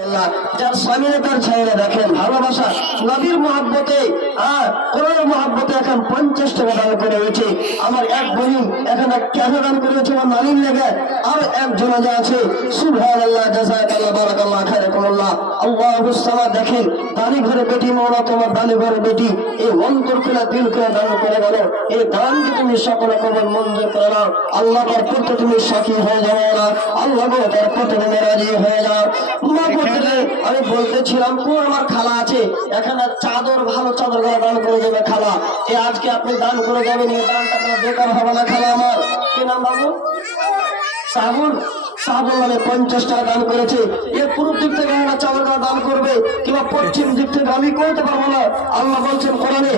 যার স্বামীরা ছেড়ে দেখেন ভালোবাসা নবীর মহব্বতে কোরআনের মহব্বতে এখন 50 টাকা দান করে হয়েছে। আমার এক বোন এখানে কেন দান করেছে আমার নানির লেগে, আর এক জনাজা আছে। সুবহানাল্লাহ, জাযাকাল্লাহ, বারাকাল্লাহ, খায়রাকুমুল্লাহ। আল্লাহুস সামাদ। দেখেন দানি ঘরে বেটি মওলা, তোমার দানি ঘরে বেটি এই অন্তর খুলে দিল খুলে দান করে গেল। এই দানকে তুমি সকলে কবুল মঞ্জুর করে নাও। আল্লাহ তার প্রতি তুমি সাক্ষী হয়ে যাও না, আল্লাহ তার প্রতি তুমি রাজি হয়ে যাও। আমি বলতেছিলাম কোন আমার খালা আছে এখানে চাদর, ভালো চাদর দান করে দেবে খালা। আজকে আপনি দান করে যাবেন, এই দানটা বেকার হবে না খালা আমার। কি নাম বাবু? সাহুল। সাহুল নামে 50 টাকা দান করেছে। এর পূর্ব দিক থেকে আমরা চাদর দান করবে কিংবা পশ্চিম দিক থেকে আমি করতে পারবো না। আল্লাহ বলছেন কোরআনে,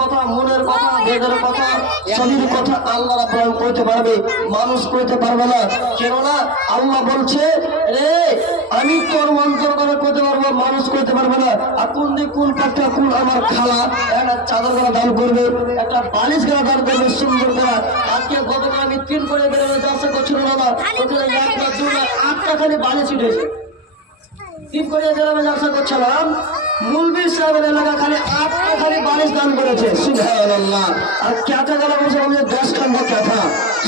কথা, মনের কথা, বেদের কথা, শরীর কথা আল্লাহ রাব্বুল করতে পারবে, মানুষ করতে পারবে না। কেননা আল্লাহ বলছে রে আমি তোর অন্তর করে করতে পারবো, মানুষ করতে পারবে না। আর কোন দিক কোন পাটটা কোন আমার খালা একটা চাদর করে দান করবে, একটা বালিশ করে দান করবে সুন্দর করে। আজকে গতকাল আমি 3 করে বেরোলে যাচ্ছে করছিল না, ওখানে 1 লাখ 2 লাখ 8টা খালি বালিশ উঠেছে। 3 করে বেরোলে যাচ্ছে করছিলাম, মুলবি সাহেবের এলাকা খালি 8টা খালি বালিশ দান করেছে। সুবহানাল্লাহ। আর ক্যাথা গেলা বসে বলছে 10 খানা ক্যাথা।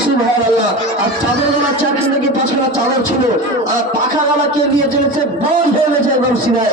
সুবহানাল্লাহ। আর চাদর গলা 4 খানা কি 5 খানা চাদর ছিল। আর পাখা গলা কে দিয়ে চলেছে বল হয়ে গেছে একদম সিনাই।